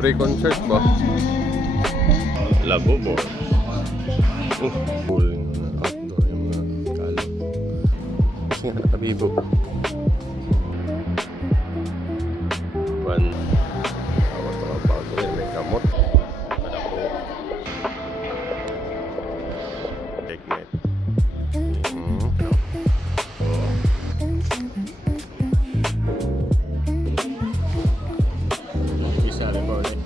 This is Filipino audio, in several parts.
Pre-concert ba? Labubo. Cool yung mga outdoor, yung mga kalap. Kasi nga nakabibo. One. Tawag mga bago rin. May kamot. Malako. Checkmate. Isa rin ba ulit?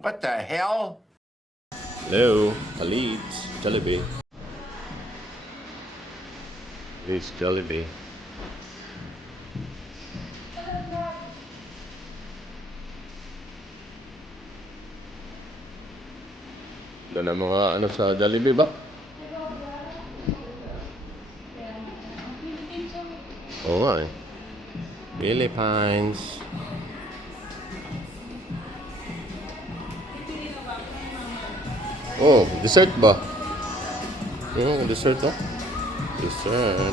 What the hell? Hello, Khalid's Jollibee. Khalid's Jollibee. Doon ang mga ano sa Jollibee ba? Oo nga eh. Philippines. Oh, dessert ba? Dessert oh. Dessert.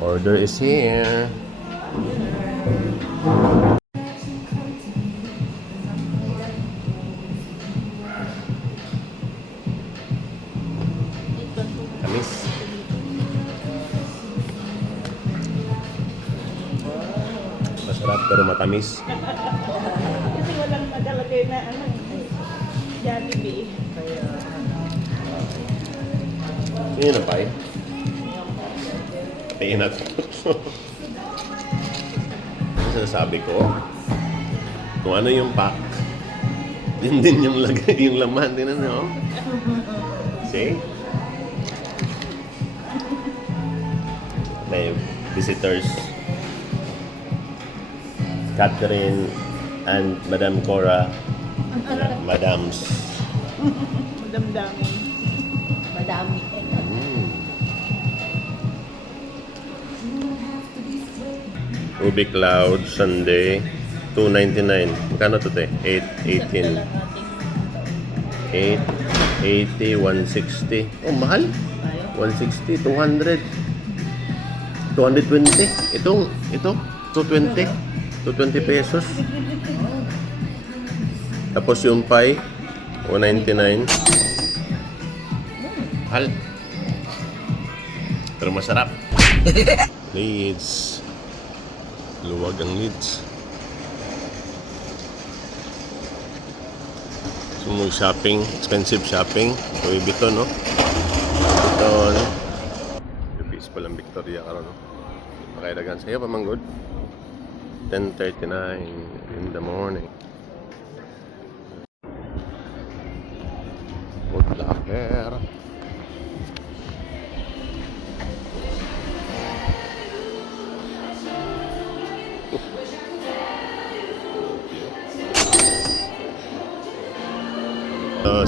Order is here. Tamis. Masarap pero matamis. Kasi walang nakalagay na ano, Jollibee. Sino na pa eh? Tingin natin. Ano sinasabi ko? Kung ano yung pack, yun din yung lagay, yung laman. Tingnan nyo. See? May visitors. Catherine and Madam Cora. Madams. Madamdamin. Madami. Ubi Cloud Sunday $2.99. Magkano to te? 8.18. 8.80, 160. Oh, mahal. 160, 200. 220. Ito 220. 220 pesos. Tapos yung pie 199. Mahal. Pero masarap. Leeds. Luwag ang Leeds. So, shopping, expensive shopping. Louis Vuitton, no? Vuitton. Lupis palang Victoria ka, no? Pakailagan sa'yo pa, manggod. 10:39 in the morning. Good luck here.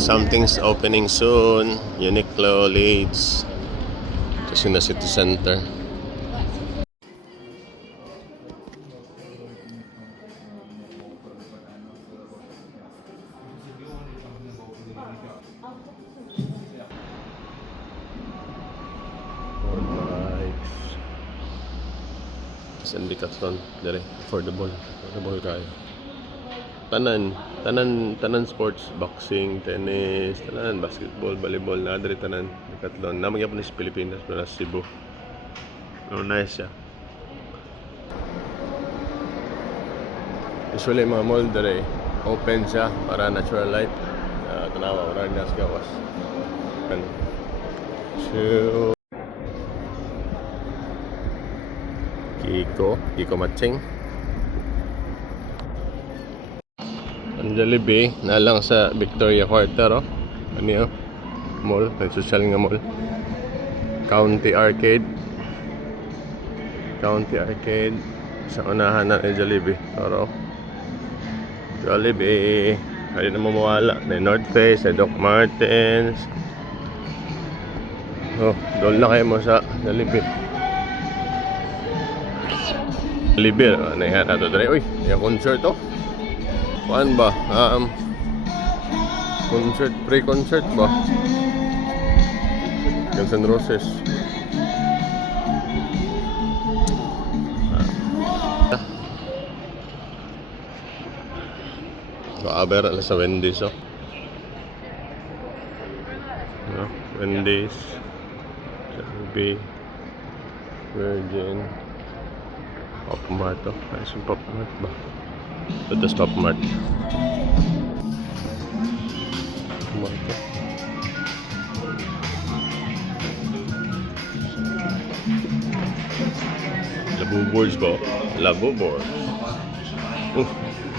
Something's opening soon. Uniqlo, Leeds. Kasi na city center. Sa Decathlon, dere, affordable kayo. Tanan sports, boxing, tennis, tanan basketball, volleyball, na dere tanan Decathlon. Na magyapon sa Pilipinas, pero sa Cebu. No, nice siya. Usually mga mall dere open siya para natural light. Tanawa, wala na sa gawas. So Kiko Matching. Ang Jollibee na lang sa Victoria Quarter, oh. Ano yun? Mall, social nga mall. County Arcade sa unahan na ng Jollibee. Toro Jollibee, hindi na mamawala. May North Face, may Doc Martens. So, doon na kayo mo sa Jollibee. Jollibee, ano yan nato dre? Uy, yung concert to. Kuan ba? Concert, pre-concert ba? Guns N' Roses. Aber ala sa Wendy's, oh. No? Wendy's, Jollibee, Virgin, Pop Mart, oh. Ayos yung Pop Mart ba? Ito sa Pop Mart. Pop Mart, oh. Labo boards ba? Labo boards.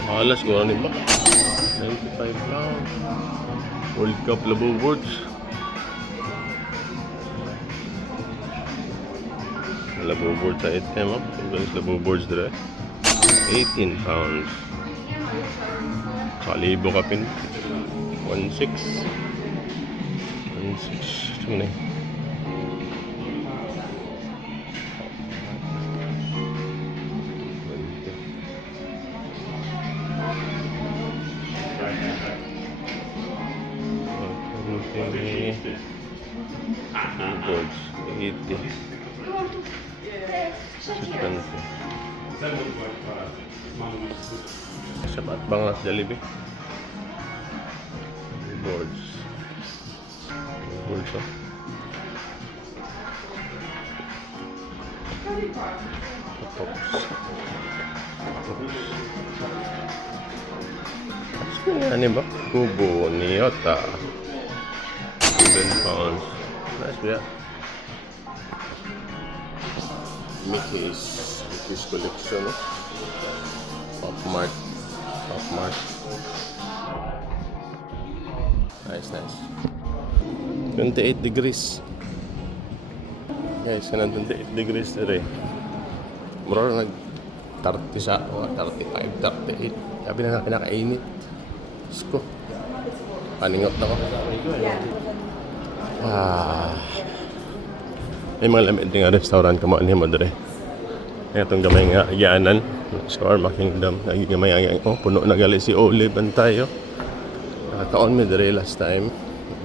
Alas ko rin ba? 95 pounds. World Cup Labo boards. Labo boards sa item, oh. Labo boards dire. 18 pounds. Kalibo ka pin. 1.6. 1.6. Ito na eh. Boards, 80. Sabat banget Jollibee. Boards. Boards, oh. Ano ba? Kubo Niyota. 7 pounds. Nice, yeah. Mickey's collection, no? Pop Mart. Nice. 28 degrees. Guys, kanang 28 degrees dire. Mura nag 30 sa, 35, 38. Sabi na kinakainit. Diyos ko. Paningot na ko. May mga lamit din nga restaurant kamaan ni Madre. Itong gamay nga Yanan, Shawarma Kingdom. Gamay nga, oh, puno na gali si Olive Antay, oh. Nakataon mi dire last time.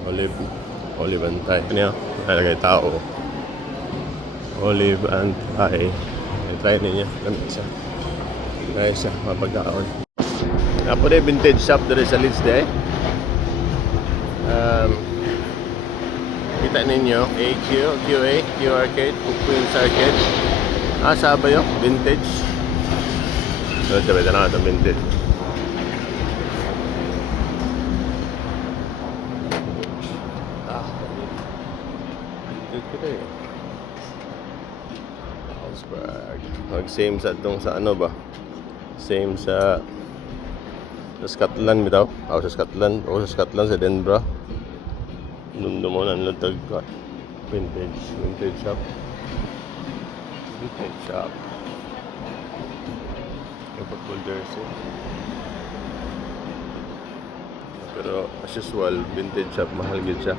Olive Antay. Ano yun? Nalagay tao. Olive Antay. Try ninyo. Lamit siya. Nice siya, mapagkaon. Napo na vintage shop dire sa Leeds day. Kita ninyo, QA, Arcade, Queen's Arcade. Saba yun, vintage. Sabi na ito, vintage. Vintage kita eh. Carlsberg. Same sa itong sa ano ba? Same sa Scotland bitaw. Sa Scotland sa Edinburgh. Nundo mo ng latag ka. Vintage shop. Yung football jersey. Pero as usual, vintage shop, mahal gid siya.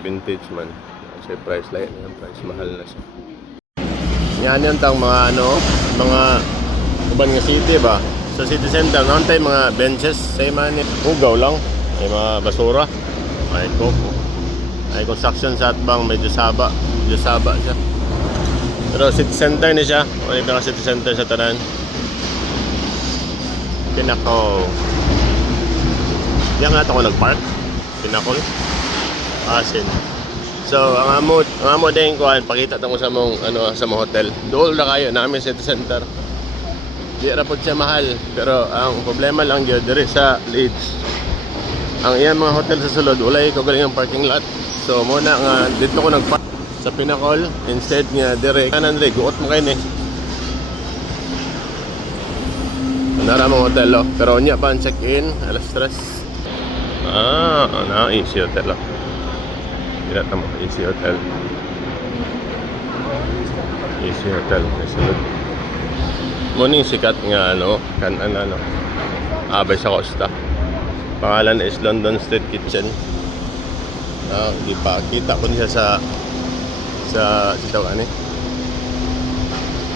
Vintage man. Kasi price lang yan, price mahal na siya. Yan yung tang mga mga uban nga city ba? Sa city center, noon tayo mga benches, say man, ugaw lang. May mga basura. May construction sa atbang, medyo saba siya. Pero city center ni siya. O yung city center sa tanan. Pinakaw. Diyan nga ito ko nagpark. Pinakol. Asin. So, ang amo din ko, pakita mo sa mong sa mong hotel. Dool na kayo namin city center. Di ra po siya mahal, pero ang problema lang gyud diri sa Leeds. Ang iyang mga hotel sa sulod walay kagaling ang parking lot. So muna nga dito ko nagpark sa Pinnacle instead nga dire kanan dire guot mo kay ni. Nara mo hotel, oh. Pero nya pa ang check-in alas 3. Easy hotel, oh. Dira ta mo Easy Hotel. Easy Hotel sa sulod. Muning sikat nga Abay sa Costa. Pangalan is London Street Kitchen. ipakita ko niya sa sitaw ani.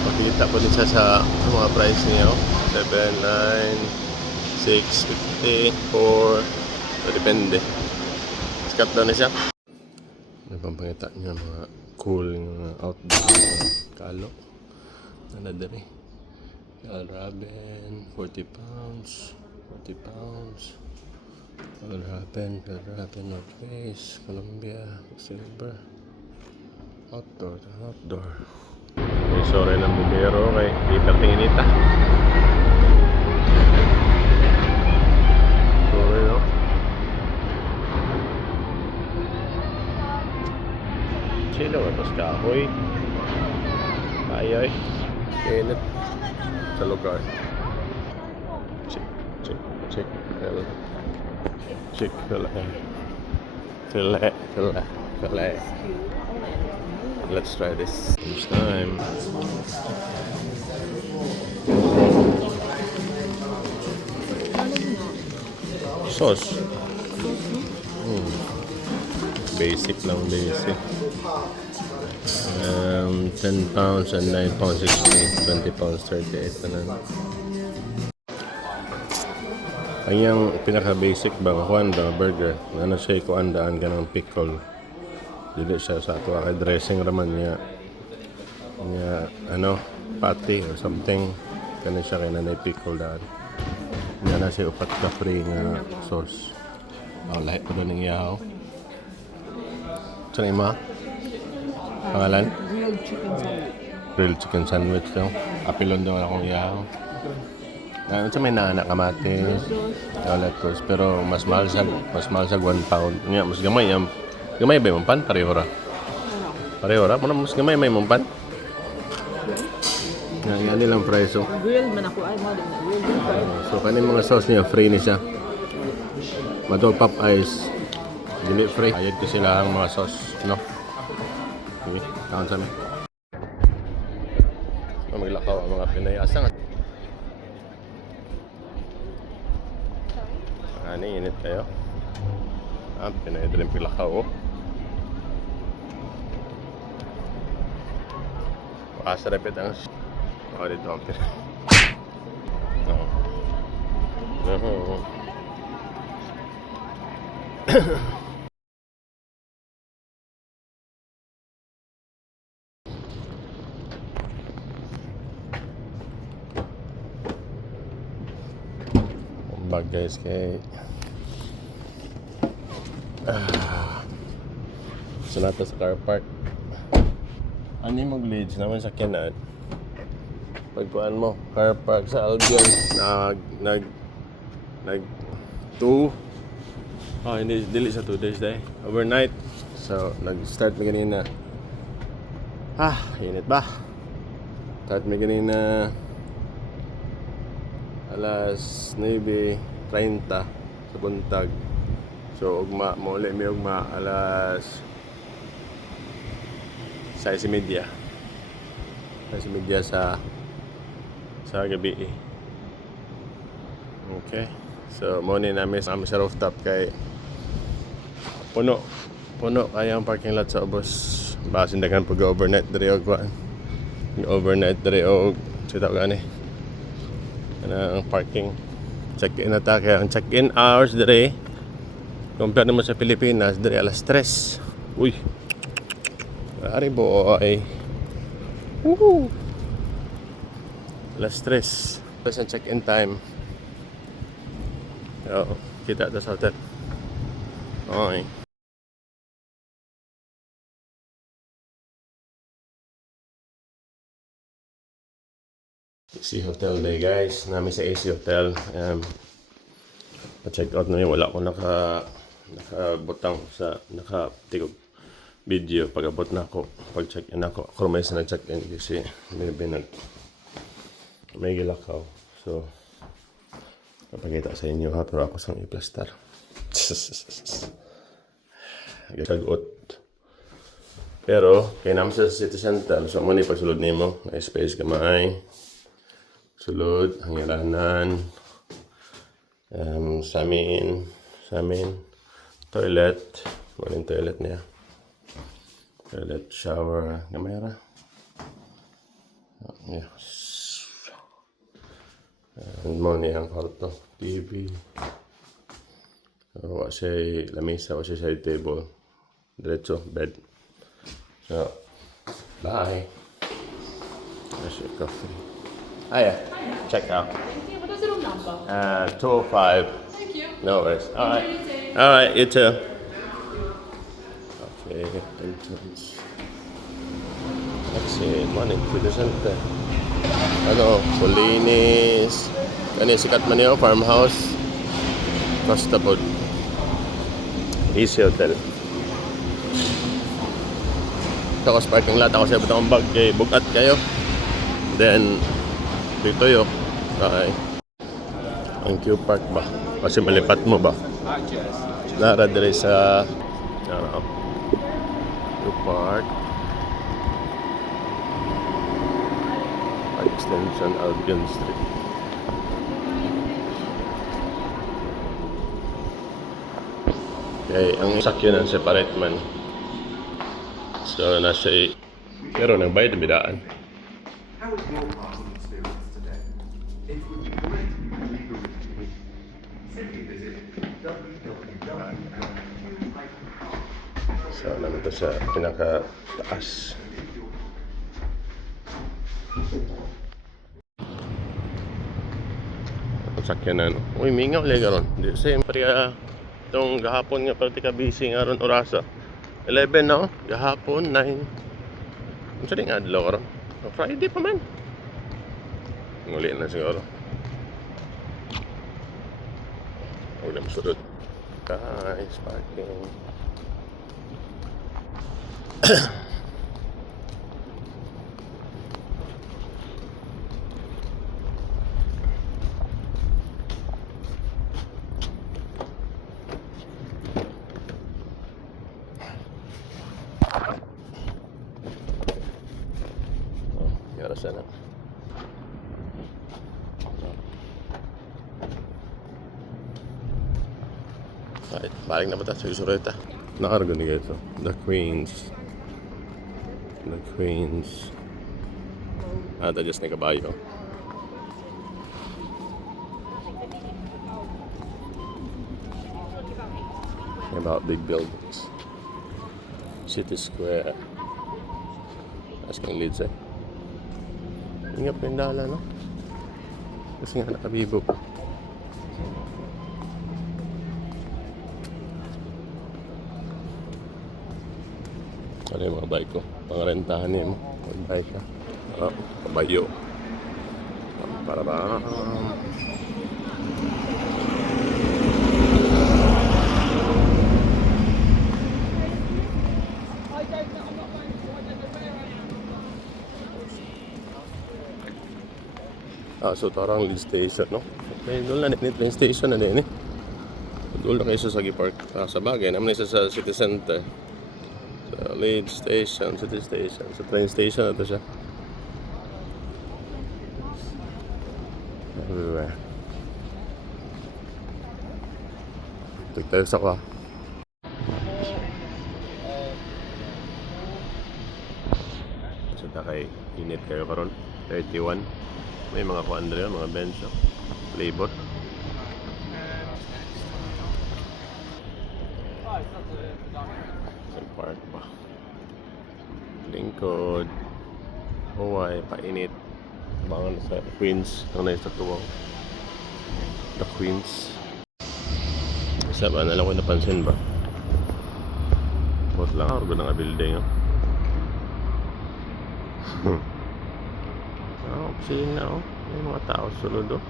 Pakita ko niya sa mga price niya. 7, 9, 6, 50, 4. So, depende. Skat daw na siya. May pampangita niya mga cool mga outdoor kalo. Ano dali? Kalraben, 40 pounds. 40 pounds. Kalraben, North Face, Columbia, Silver. Outdoor. May sore ng bumero kay ipatingin ita. Sore no? Sino ba tos kahoy? Ayoy. Init sa lugar. Check. Filet. Let's try this. This time. Sauce. Basic. 10 pounds and 9 pounds 60. 20 pounds 38 na lang. Ang yung pinaka-basic ba, kuhan ba, burger. Ano siya, kuhandaan ka ng pickle. Dili siya sa ato kay dressing raman niya. Patty or something. Kaya siya kaya na pickle daan. Niya na siya upat ka free nga sauce. Lahat pa doon ng iyaw. Saan ima? Pangalan? Grilled chicken sandwich daw. Apilon daw akong iyaw. Sa may naanak kamatis, lettuce, pero mas mahal sa 1 pound. Nga, mas gamay yan. Gamay ba yung pan? Pareho ra. Mas gamay may mumpan. Yan nilang price. Grilled man ako. Ay, modern na grilled. So, kanin mga sauce niya, free ni siya. Mato pop ice. Dili free. Ayad ko sila ang mga sauce. No? Sige, kaon sa amin. Maglakaw ang mga pinayasang. Init kayo. Pinahidrin pilakaw. Makasarapit ang dito ang bag guys kay sunata sa car park. Ano yung mag-leads naman sa Kenan? Pagkuhan mo, car park sa Albion, nag 2 hindi, dili sa 2 days dahil overnight. So, nag-start mi ganina. Init ba? Start mi ganina alas 9:30 sa buntag. So, muli mi alas 6:30 sa gabi. Okay. So, muna namin sa rooftop kay puno kaya ang parking lot sa ubos. Basin dagan pag-overnight diri og kuan. Overnight diri og sitaw gani. Ang parking check-in na ta kaya ang check-in hours diri compare naman sa Pilipinas diri alas 3. Uy. Ari boy. Woohoo. Alas 3. Plus ang check-in time. Kita ta sa hotel. Okay. AC Hotel day guys. Namin sa AC Hotel. Pa-check out na yun. Wala ko nakabutang sa nakatigog video. Pag-abot na ako. Pag-check-in ako. Ako may na check-in kasi may gilakaw. So, napakita sa inyo ha. Pero ako sang i-plastar. Kagot. Pero, kaya naman sa city center. So, muna ipagsulod nimo. May space kamay. Sulod, hangiranan, samin, toilet, Maling toilet niya. Toilet, shower, kamera. Yes. And mo niya ang kwarto. TV. Wa siya lamesa, wa siya side table. Diretso, bed. So, bye. There's your coffee. Hiya. Check out. Thank you. What is the room number? 205. Thank you. No worries. All right. Enjoy your day. All right, you too. Okay, entrance. That's it. Morning to the center. Ano, Polinis. Ano yung sikat man yun? Farmhouse. Costa Pod. Easy Hotel. Ito ko sa parking lot. Ako sa batang bag kay bugat kayo. Then, dito yun. Okay. Ang Q Park ba? Kasi malipat mo ba? Nara dire sa Q Park. Extension Albion Street. Okay, ang sakyanan separate man. So, nasa pero nagbayad na bidaan. How was your parking experience today? It would be great if you leave a review. Simply visit www.qhyper.com. So, namin ito sa pinaka-taas. Ang sakyanan. Uy, mingaw lega ron. Di, siyempre, itong gahapon nga pati ka busy nga ron orasa. 11 na oh. Gahapon, 9. Ang saling adlaw ka ron. Friday pa man. Nguli na siguro. Huwag na masunod. Guys, parking. Yara sana. Right, balik na ba tayo? Susunod ito. Nakargo ni ito. The Queens. The Queens. Ito just na kabayo. About big buildings. City Square. As kang leads eh. Ingap yung dala, no? Kasi nga nakabibo. Ano yung mga bike ko? Pangarentahan niya mo. Mag-bike ka. Kabayo. Para ba? So tarang lead station, no? Okay, doon lang ni train station na din eh. Doon lang kayo sa Sagi Park. Sa bagay, naman isa sa city center. Sa lead station, city station. Sa train station na ito siya. Everywhere. Tayo sa kwa. So kay init kayo karon 31. May mga kuan dito, mga bench, labor. Sa park ba? Lingkod. Hawaii, painit. Bangan sa Queens. Ang nais sa tuwang. The Queens. Isa ba? Nalang ko napansin ba? Boss lang ako ng building. Opisina, oh. May mga tao sulod, oh.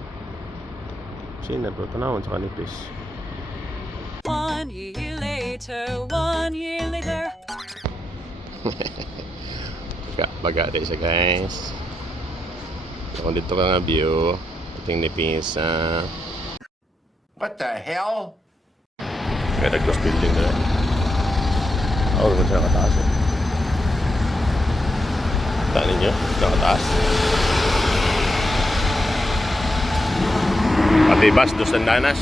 Opisina, pero tanawin sa kanipis. 1 year later, 1 year later. Baga rin siya, guys. Kung dito ka nga view, ating nipis, What the hell? may nag-cross building na rin. Ako naman siya nakataas, eh. Taan ninyo, nakataas. Pati bus, dos Andanas.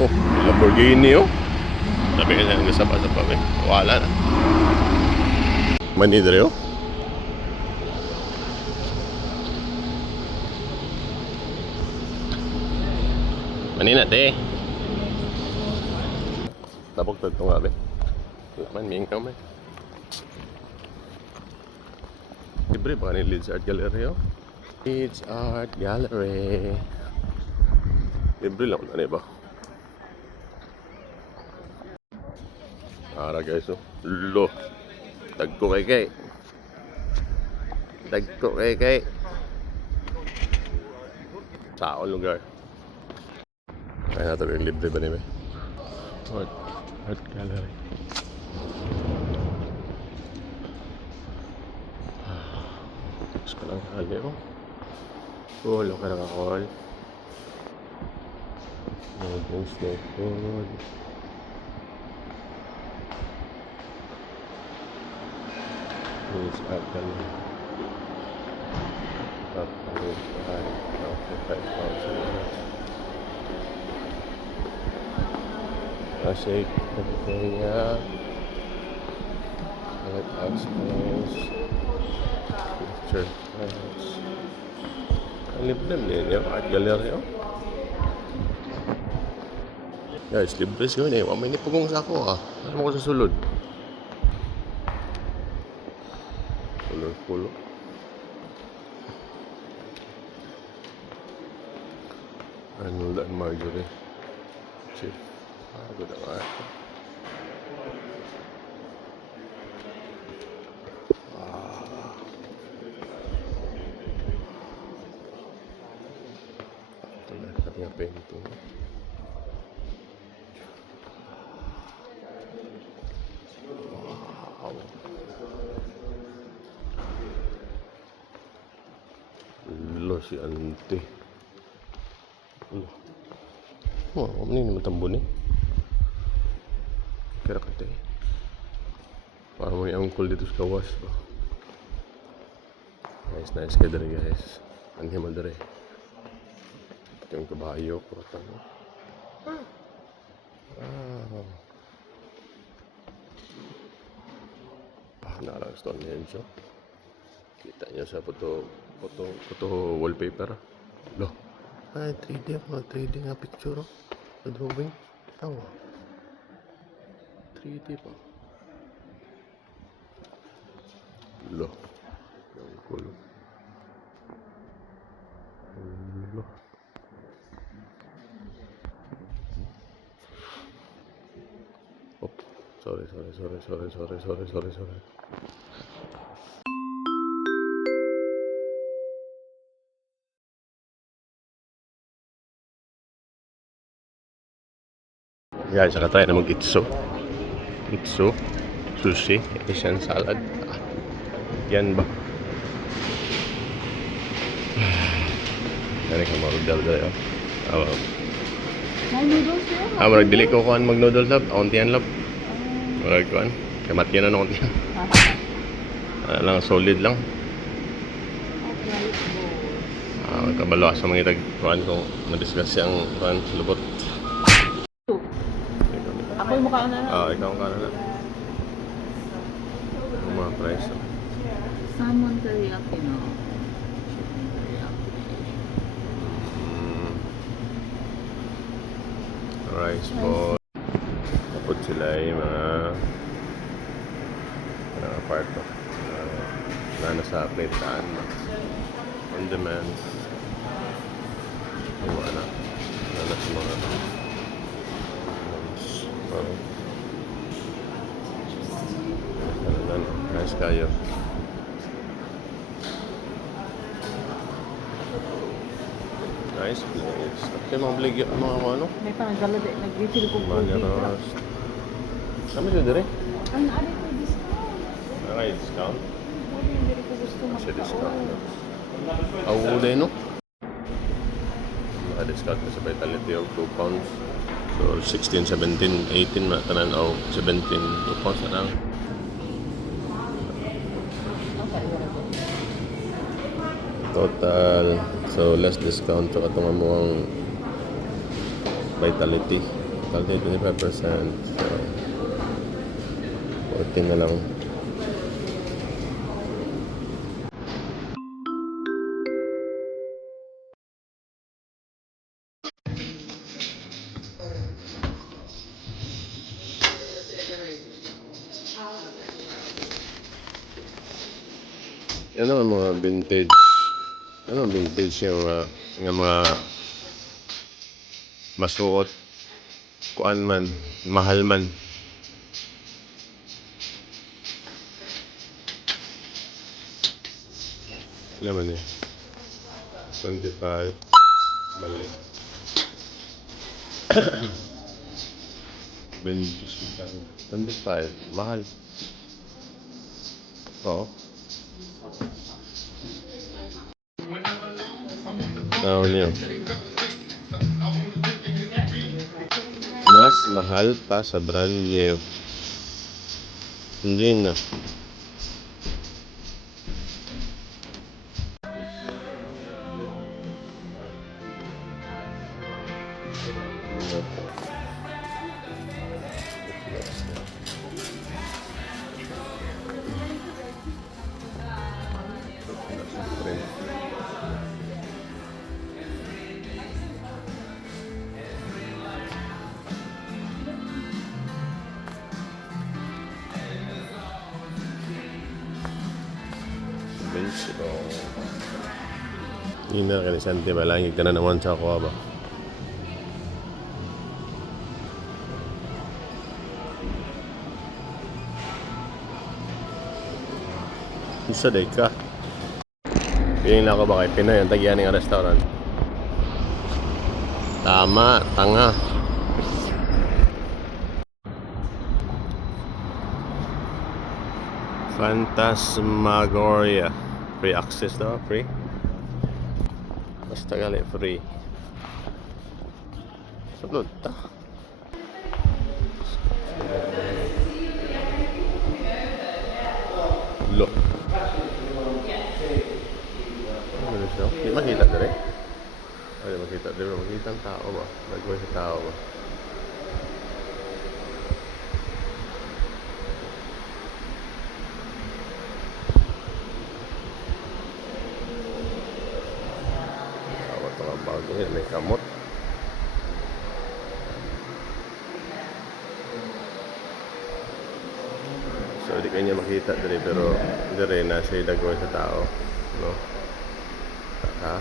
Oh, Lamborghini oh. Sabi ka saan sa pa eh. Wala na. Mani dere oh. Mani na te. Tapok to nga be. Wala man ming kamay. Libre ba ni Leeds Art Gallery oh? Leeds Art Gallery. Libre lang na ba? Ara guys oh. Lo. Dagko kay. Dagko kay. Sao lugar. Kaya nato yung libre ba ni ba? Art Gallery. Tapos ka lang hali oh. Cool, okay lang ako. Drinks na food. Please Art Gallery. Top 5,000. Pasig, Cafeteria, Lighthouse Place, Church House. Ang libre din yung Art Gallery oh. Guys, libre siya yun eh. May nipugong sa ako ah. Ano mo ko sa sulod? Colorful oh. Arnold and Marjorie. Chief. Good ang art. Ito na, kanyang painting. Wow. Lo si Ante. Oh, ini naman tambon eh. Kira kate. Parang may angkol dito sa kawas. Nice ka dere guys. Anhi man dere. Ito yung kabayo. Kuratan mo. Nalang Stonehenge. Kita nyo sa photo wallpaper. Loh. Ay, 3D. Mga 3D nga picture. Sa drawing. Tawa. 3D pa. Loh. Yung kulo. Loh. Oh. Sorry. Guys, saka tayo na mag-itso. Itso, sushi, Asian salad. Yan ba? Yan ka mag-noodle tayo. May noodles yun? Marag-dili ko kuhan mag-noodle lab. Auntian lab. Marag kuhan. Kamatyan na auntian. Lang, solid lang. Kabalo sa mga itag kuhan kung na-discuss yung kuhan lubot. Ako yung mukha na na. Ikaw ang kanan na. Ang mga price. Salmon teriyaki, no? Rice ball. Tapos sila yung mga aparto. Na nasa platean. On demand. Iwa na. Wala sa mga nice kayo. Nice place. Okay, mga bligyo, mga ano? May parang galad eh. Nag-refill ko po. Magaros. Kami siya dire? Ang naalit ko discount. Discount? Hindi ko gusto Siya discount. Awuday no? Discount ka sa vitality of 2 pounds. So 16, 17, 18 na tanan o 17 2 pounds na lang. Total. So less discount so katong amuang vitality. Kalde 25%. So, 14 na lang. Yan naman mga vintage. Ano vintage yung mga masuot. Kuan man, mahal man. Ano man eh? 25. Balik. Vintage. 25. Mahal. Oo. Ano niyo? Mas mahal pa sa brand new. Hindi na. Hindi na kanisante ba? Langig ka na naman sa ako ba? Isa day ka. Piling na ako ba kay Pinoy ang tagyan ng restaurant? Tama, tanga. Phantasmagoria. Free access daw, free. Basta gali free. Sunod ta. Lo. Ano siya? Di makita dere. Ay, makita dere. Makita ang tao ba? Nagawin sa tao ba? Bago yan, may kamot. So di kanya makita dire pero dire na siya dagway sa tao, no? Ha?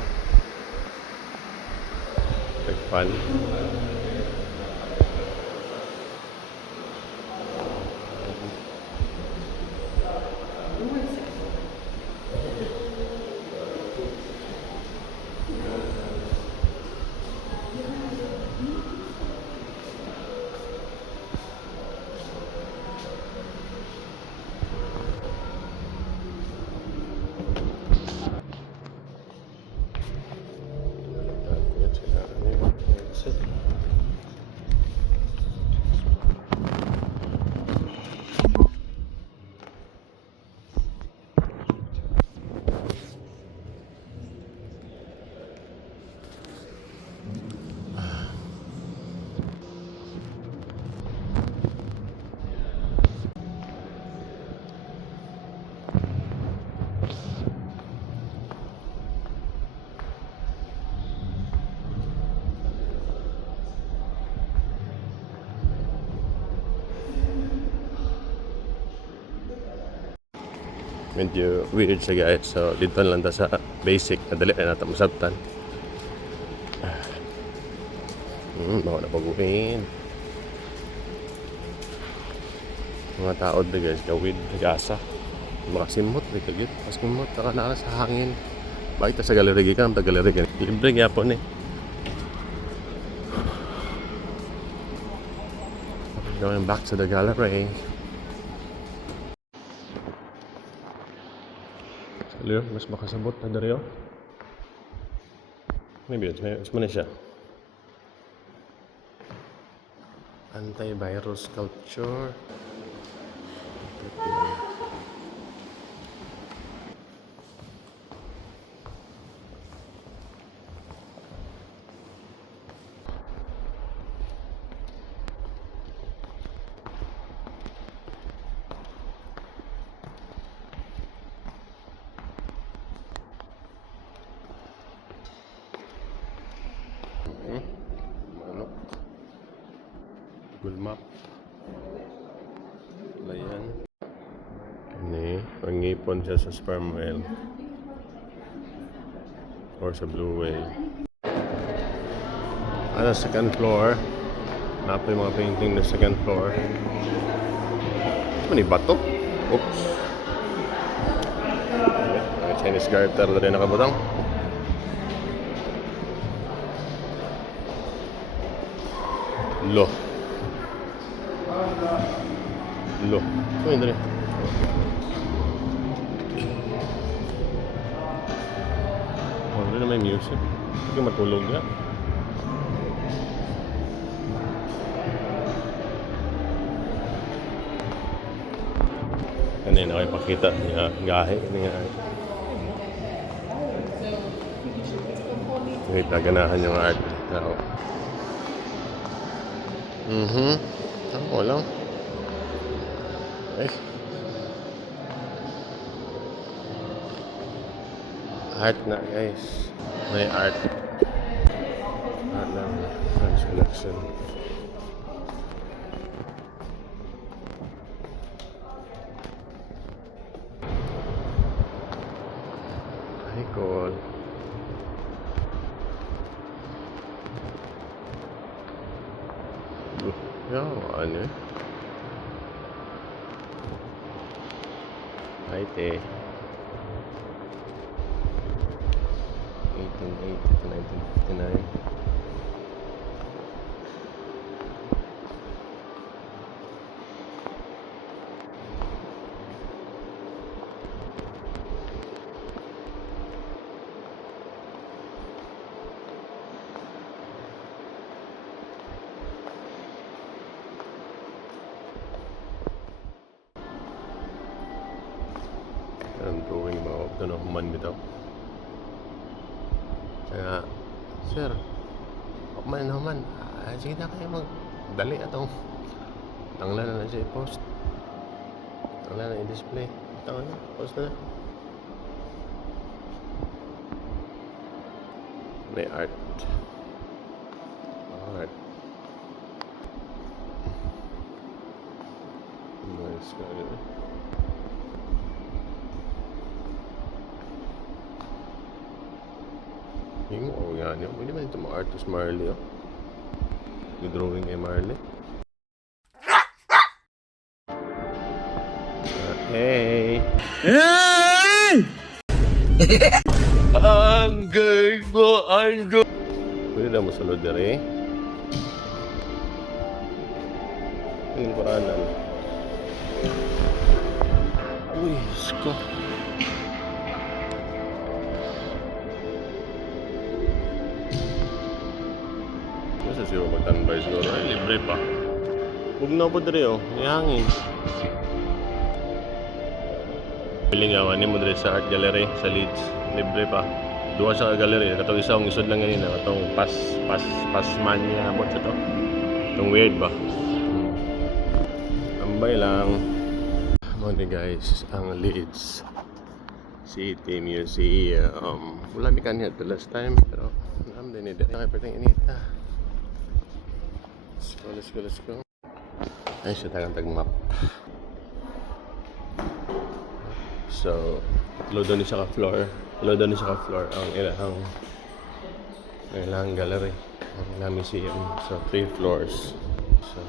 Fun. Medyo weird siya guys. So dito lang ta sa basic na dali na natin masabtan. Baka na paguhin. Mga tao na guys, gawid, nag-asa. Makasimot, may kagit. Makasimot, nakanara sa hangin. Bakit sa galerigi ka? Ang galerigi. Libre gyapon eh. Going back to the gallery. Leo, mas makasabot na dari oh. Maybe it's mo na siya. Anti-viral sculpture. map. Wala yan. Ini, pangipon siya sa sperm whale. Or sa blue whale. Ano, second floor. Napa yung mga painting na second floor. Ano ni bato? Oops. May Chinese garter na rin nakabutang. Lo. Lo. Ito yun rin. Oh, na may music. Hindi matulog na. Kanina kayo pakita niya gahe niya. Wait, naganahan yung art. Now. Ako lang. Ay. Art na guys. May art. Art lang. Art selection. Ay, cool. Ya, ano eh. Ay, te. 1880 to 1959. Ang drawing mga of the human bitaw. Kaya, sir, human na human. Sige na kayo magdali atong tanglan na siya i-post. Tanglan na i-display. Tanglan na, post na. May art. Art. Nice guy. Yung yan yun. Pwede ba ito mga artist Marley, oh? Yung drawing kay Marley. Hey! Hey! Ang gay ko, Andrew! Pwede na masulod na rin. Yung paranan. Uy, sko. Sa siyo magtanbay siguro. Ay, libre pa. Huwag na po diri, oh. May hangin. Pilingawan ni mo diri sa art gallery sa Leeds. Libre pa. Duwa sa gallery. Katong isa ang isod lang ganina. Katong pasman niya. Abot sa to. Itong weird ba? Tambay lang. Mga guys, ang Leeds City Museum. Wala mi kanya the last time. Pero alam din ni diri. Kaya pwedeng inita. Let's go. Ay, siya tagmap. So, load ni siya ka-floor. Ang ilang gallery. Ang ilang museum. So, 3 floors. So,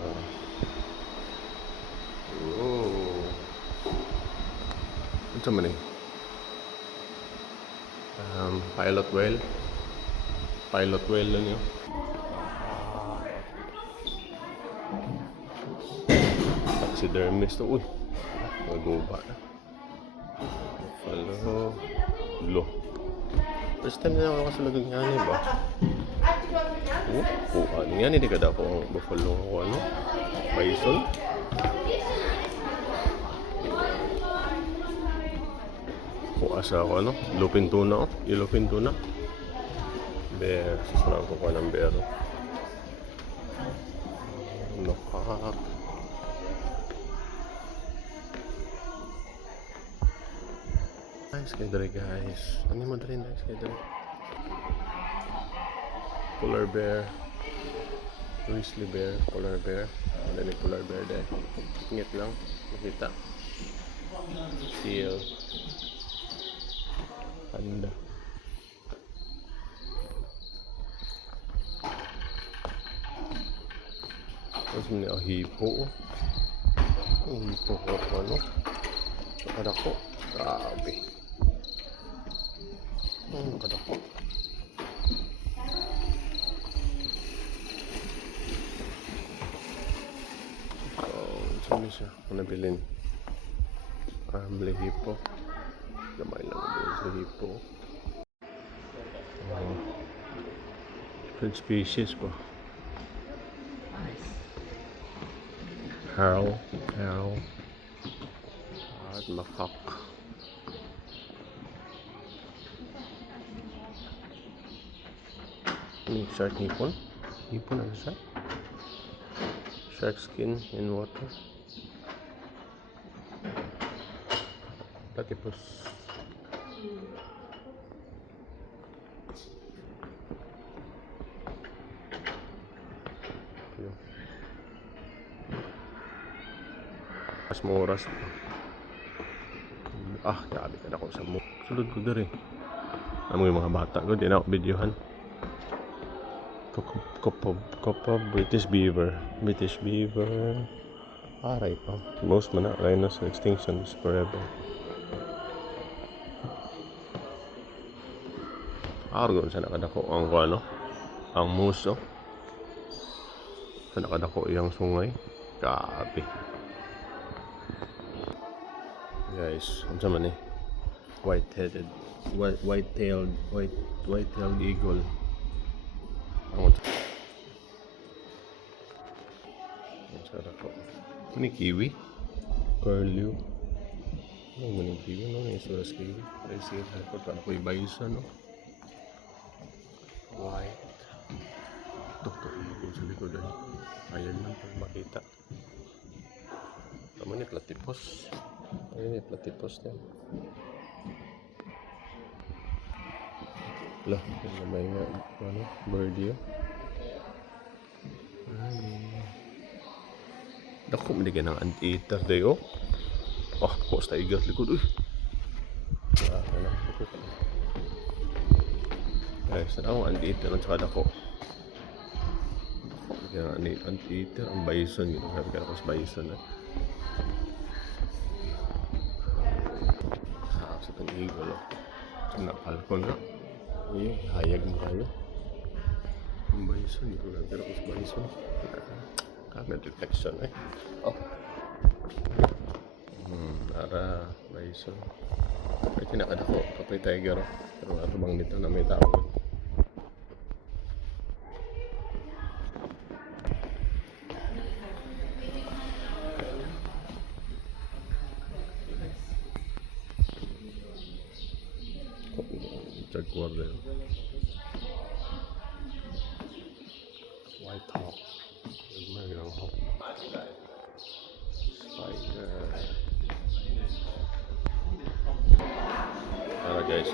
ito man eh. Pilot whale lang yun. Taxidermist. Uy, maguba na. Buffalo. Lo. First time na ako kasulog ng yan ba? Ano yan? Hindi ka daw po ang buffalo o ano? Bison? Asa ako ano? Lupin tuna. Ilupin tuna. Bear. Sasarang ko pa ng bear. Nokak. Nice kayo dali guys. Ano mo dali? Nice kayo dali. Polar bear. Grizzly bear. Polar bear. Wala may polar bear dahil. Ingit lang. Makita. Seal. Panda. Tapos may hipo. Hipo ko ano. Kadako. Grabe. Kadako. Saan siya? Kung nabilin. May hipo. Gamay lang din sa hipo. Good species po. Harrow. At macaque. Ini shark hipon. Hipon ano siya? Shark skin in water. Platypus. Mas mo oras. Grabe ka na ako sa mo. Sulod ko dari. Alam mo yung mga bata ko, di na ako videohan. Kopo, British Beaver. Aray pa. Most man na, rhinos extinction is forever. Argon sa nakadako ang ano? Ang muso. Sa nakadako iyang sungay. Grabe. Guys, ano man eh? White-tailed eagle. Ang sarap po. Ini kiwi. Curlew. Ano mo yung kiwi? Ano yung suras kiwi? Ay sige, halipot. Ano ko yung bayusan, no? White. Ito sa likod ay. Ayan lang pag makita. Tama ni platypus. Ayun yung platypus din. Lah, may ano, birdie. Dako mo digyan ng anteater dayo. Posta igat likod. Uy. Ano, likod. Saan ako anteater at saka dako. Digyan ng anteater, ang bison. Sabi ka ako sa bison. Sa itong eagle. Sa napalkon na. Uy, hayag mo kayo. Ang bison. Ito lang pero ako sa bison. Camera reflection eh. Para bison. May kinakadako. Kapay tiger. Pero atubang nito na may tao. Jaguar. White hawk. Mayroong hawk. Spider. Tara guys,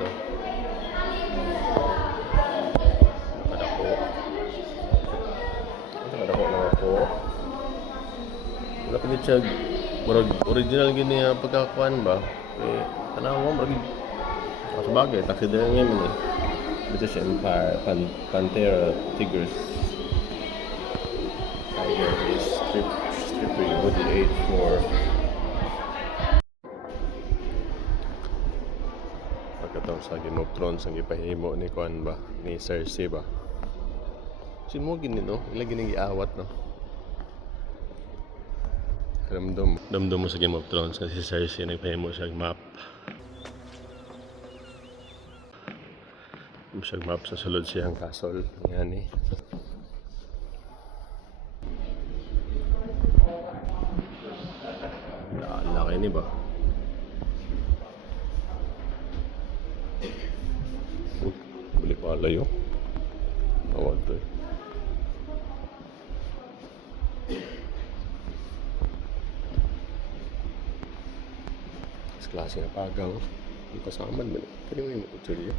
nakadako na ako. Wala pinit siya. Original gini pagkakuan ba? Tanaw mo, sabagay, taksidayan ngayon eh. British Empire, Pantera, Tigers. Tiger is strippery with the age for pagkatapos sa Game of Thrones ang ipahimo ni Kuan ba? Ni Cersei ba? Mo gini no? Ilagi nang giawat no? Damdam mo sa Game of Thrones kasi si Cersei nagpahimo siya map. Siya map sa sulod siyang castle. Yan eh. Laki ni ba? Balik pala yun. Awad to eh. Mas klase na pagaw. Yung kasaman ba? Kaya mo yung kutsilyo.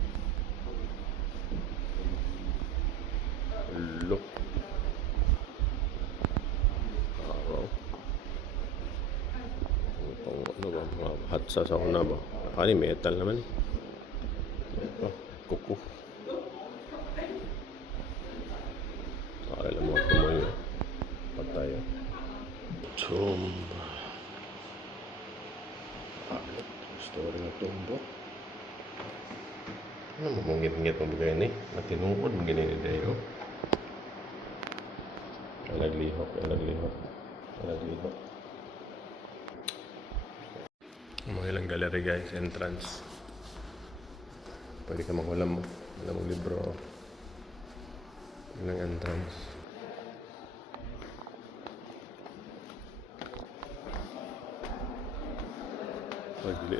Look. Hot sa sauna ba? Ano metal naman eh. Oh, kuko. Alam mo tumayo. Patay. Chum. Story ng tumbok. Ano mo mong ngit-ngit mo bagay ni? Matinungkod mo ganyan ni Dayo. Naglihok. Mga ilang gallery guys, entrance. Pwede ka makulam mo. Wala mong libro. Ilang entrance.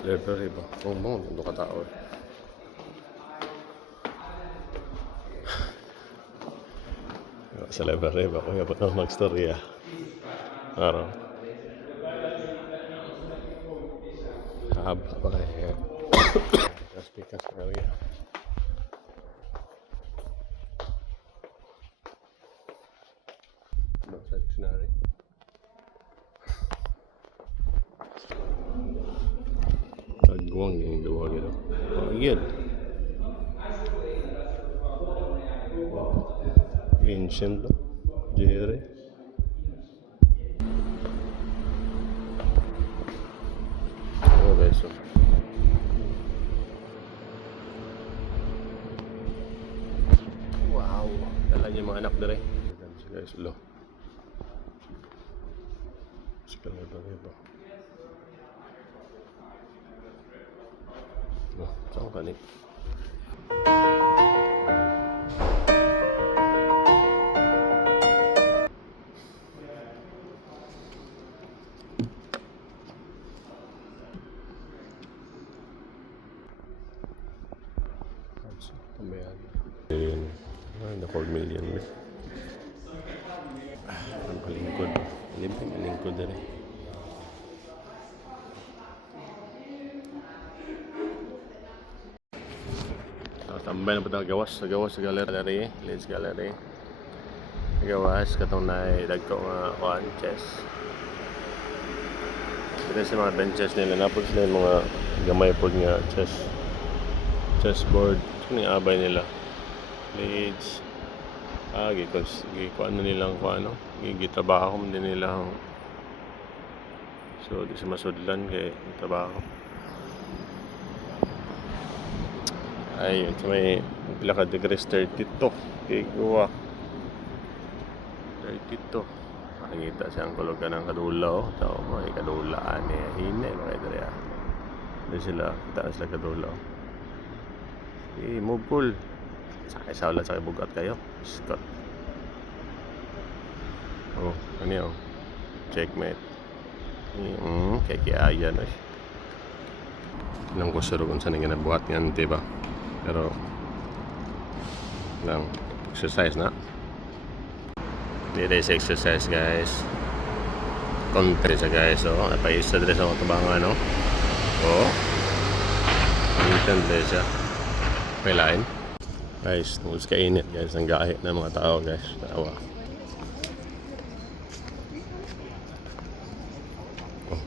Library ba? Bong, ito ka tao eh. Sa library ba? Kaya ba't na mag-storya? Araw. Haba pa kaya. Pikas area. Ano sa dictionary? Kagwang yung gawa gito. Oh, yun. Ancient no? Jerry. Oh, beso. Wow. Dala niya mga anak na rin. Sila isulo. Sila iba. Oh, saan ka ni? Pambayaan. Ayun. Ay, na 4 million. Ang palingkod. Limping palingkod na rin. Tambay na pa gawas sa gallery. Lids Gallery. Gawas katong na dagko nga kuan chess. Ito sa mga benches nila. Napod sila yung mga gamay pod nga chessboard. Ito yung abay nila. Lids. Gikuan na nilang kuan. Gitrabaho mo din nila. So, di sa masudlan kay trabaho. Ayun, so may pila ka degrees 32 kay guwa 32 makikita siyang kulugan ng kadulaw so may kadulaan hine mga idea doon sila kita sila kadulaw move cool sakay sa ulat sakay bugat kayo Scott oh ano yun checkmate kaya kiayan ilang ko saro kung saan yung ginabuhat nga diba. Pero lang exercise na. Dito sa exercise guys. Country sa guys. Oh, napaisa dito sa tabangan no. Oh. Intent din siya. Pailain. Guys, nung kainit guys ang gahe ng mga tao guys. Tawa. Oh.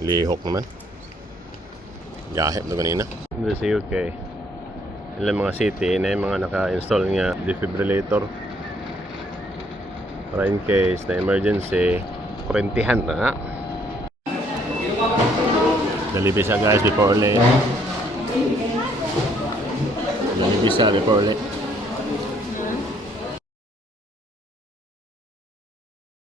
Lihok naman. Gahe na kanina. Dito sa UK. Ilang mga city na yung mga naka-install nga defibrillator para in case na emergency kurentihan na dalibi siya guys before late dalibi siya before late